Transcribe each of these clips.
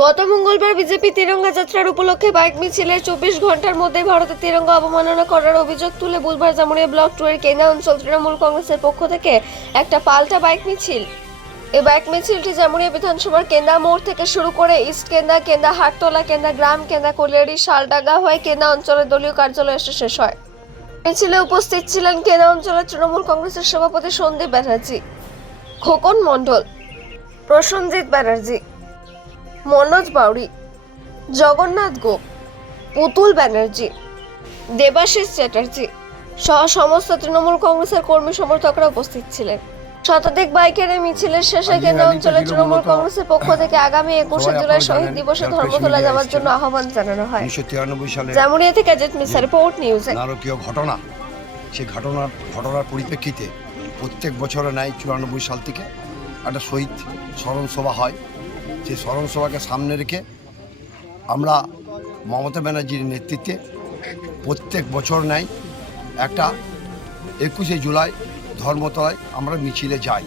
গত মঙ্গলবার বিজেপি তিরঙ্গা যাত্রার উপলক্ষে বাইক মিছিলের চব্বিশ ঘণ্টার মধ্যে ভারতের তিরঙ্গা অবমাননা করার অভিযোগ তুলে বুধবার জামুরিয়া ব্লক টুয়ের কেনা অঞ্চল তৃণমূল কংগ্রেসের পক্ষ থেকে একটা পাল্টা বাইক মিছিল। এই বাইক মিছিলটি জামুরিয়া বিধানসভার কেন্দা মোড় থেকে শুরু করে ইস্ট কেন্দা কেন্দা হাটতলা কেন্দা গ্রাম কেন্দা কলিয়ারি শালডাঙ্গা হয়ে কেন্দা অঞ্চলের দলীয় কার্যালয়ে এসে শেষ হয়। মিছিলে উপস্থিত ছিলেন কেন্দা অঞ্চলের তৃণমূল কংগ্রেসের সভাপতি সন্দীপ ব্যানার্জি, খোকন মণ্ডল প্রসেনজিৎ ব্যানার্জি মনোজ বাউরি জগন্নাথ গোপ পুতুল ব্যানার্জি দেবাশিস চ্যাটার্জি সহ সমস্ত তৃণমূল কংগ্রেসের কর্মী সমর্থকরা উপস্থিত ছিলেন। শতাধিক বাইকের এই মিছিলের শেষে কেন্দ্র অঞ্চলের তৃণমূল কংগ্রেসের পক্ষ থেকে আগামী একুশে জুলাই শহীদ দিবসে ধর্মতলা যাওয়ার জন্য আহ্বান জানানো হয়। জামুরিয়া থেকে অজিত মিসা রিপোর্ট নিউজে। নারকীয় ঘটনা সেই ঘটনার ঘটনার পরিপ্রেক্ষিতে প্রত্যেক বছরে নাই চুরানব্বই সাল থেকে একটা শহীদ স্মরণ সভা হয়। সেই স্মরণ সভাকে সামনে রেখে আমরা মমতা ব্যানার্জির নেতৃত্বে প্রত্যেক বছর নাই একটা একুশে জুলাই ধর্মতলায় আমরা মিছিলে যাই।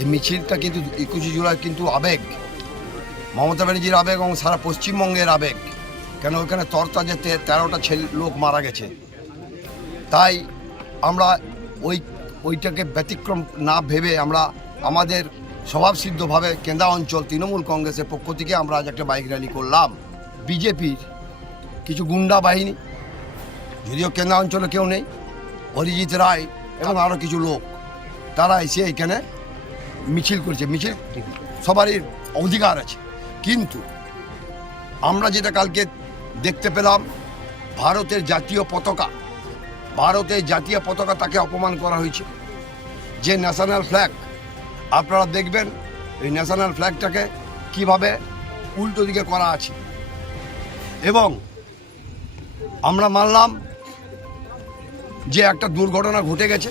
এই মিছিলটা কিন্তু একুশে জুলাই কিন্তু আবেগ। মমতা ব্যানার্জির আবেগ এবং সারা পশ্চিমবঙ্গের আবেগ। কেন ওখানে তরতাজেতে তেরোটা ছেলে লোক মারা গেছে। তাই আমরা ওই ওইটাকে ব্যতিক্রম না ভেবে আমরা আমাদের স্বভাবসিদ্ধভাবে কেন্দ্রা অঞ্চল তৃণমূল কংগ্রেসের পক্ষ থেকে আমরা আজ একটা বাইক র্যালি করলাম। বিজেপির কিছু গুন্ডা বাহিনী, যদিও কেন্দ্রা অঞ্চলে কেউ নেই, অরিজিৎ রায় এবং আরও কিছু লোক, তারা এসে এখানে মিছিল করছে। মিছিল সবারই অধিকার আছে। কিন্তু আমরা যেটা কালকে দেখতে পেলাম, ভারতের জাতীয় পতাকা, ভারতের জাতীয় পতাকা তাকে অপমান করা হয়েছে। যে ন্যাশনাল ফ্ল্যাগ আপনারা দেখবেন এই ন্যাশনাল ফ্ল্যাগটাকে কীভাবে উল্টো দিকে করা আছে। এবং আমরা মানলাম যে একটা দুর্ঘটনা ঘটে গেছে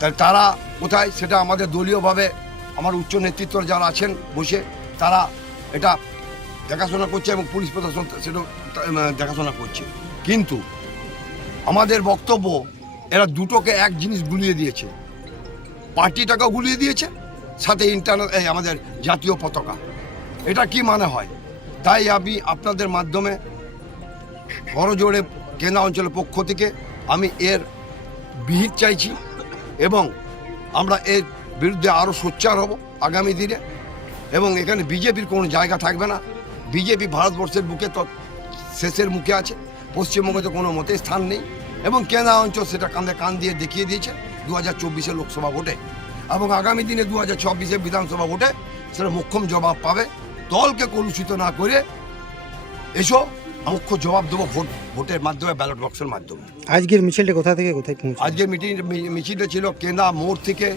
তাই তারা কোথায় সেটা আমাদের দলীয়ভাবে আমার উচ্চ নেতৃত্ব যারা আছেন বসে তারা এটা দেখাশোনা করছে এবং পুলিশ প্রশাসন সেটা দেখাশোনা করছে। কিন্তু আমাদের বক্তব্য এরা দুটোকে এক জিনিস গুলিয়ে দিয়েছে। পার্টিটাকেও গুলিয়ে দিয়েছে, সাথে ইন্টারনাল এই আমাদের জাতীয় পতাকা। এটা কি মানে হয়? তাই আমি আপনাদের মাধ্যমে বড়জোড়ে কেন্দ্রা অঞ্চলের পক্ষ থেকে আমি এর বিহিত চাইছি এবং আমরা এর বিরুদ্ধে আরও সোচ্চার হব আগামী দিনে এবং এখানে বিজেপির কোনো জায়গা থাকবে না। বিজেপি ভারতবর্ষের বুকে তো শেষের মুখে আছে, পশ্চিমবঙ্গে তো কোনো মতে স্থান নেই এবং কেন্দ্রা অঞ্চল সেটা কাঁধে কান দিয়ে দেখিয়ে দিয়েছে। দু হাজার চব্বিশে লোকসভা ভোটে এবং আগামী দিনে দু হাজার চব্বিশে বিধানসভা ভোটে সেটা মোক্ষম জবাব পাবে। দলকে কলুষিত না করে এসো মুখ্য জবাব দেবো ভোট ভোটের মাধ্যমে ব্যালট বক্সের মাধ্যমে। আজকের মিছিলটা কোথা থেকে কোথায় পৌঁছে আজকে মিটিং মিছিলটা ছিল কেন্দা মোড় থেকে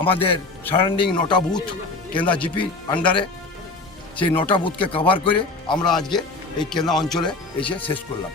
আমাদের সারাউন্ডিং নটা বুথ কেন্দা জিপি আন্ডারে সেই নটা বুথকে কভার করে আমরা আজকে এই কেন্দা অঞ্চলে এসে শেষ করলাম।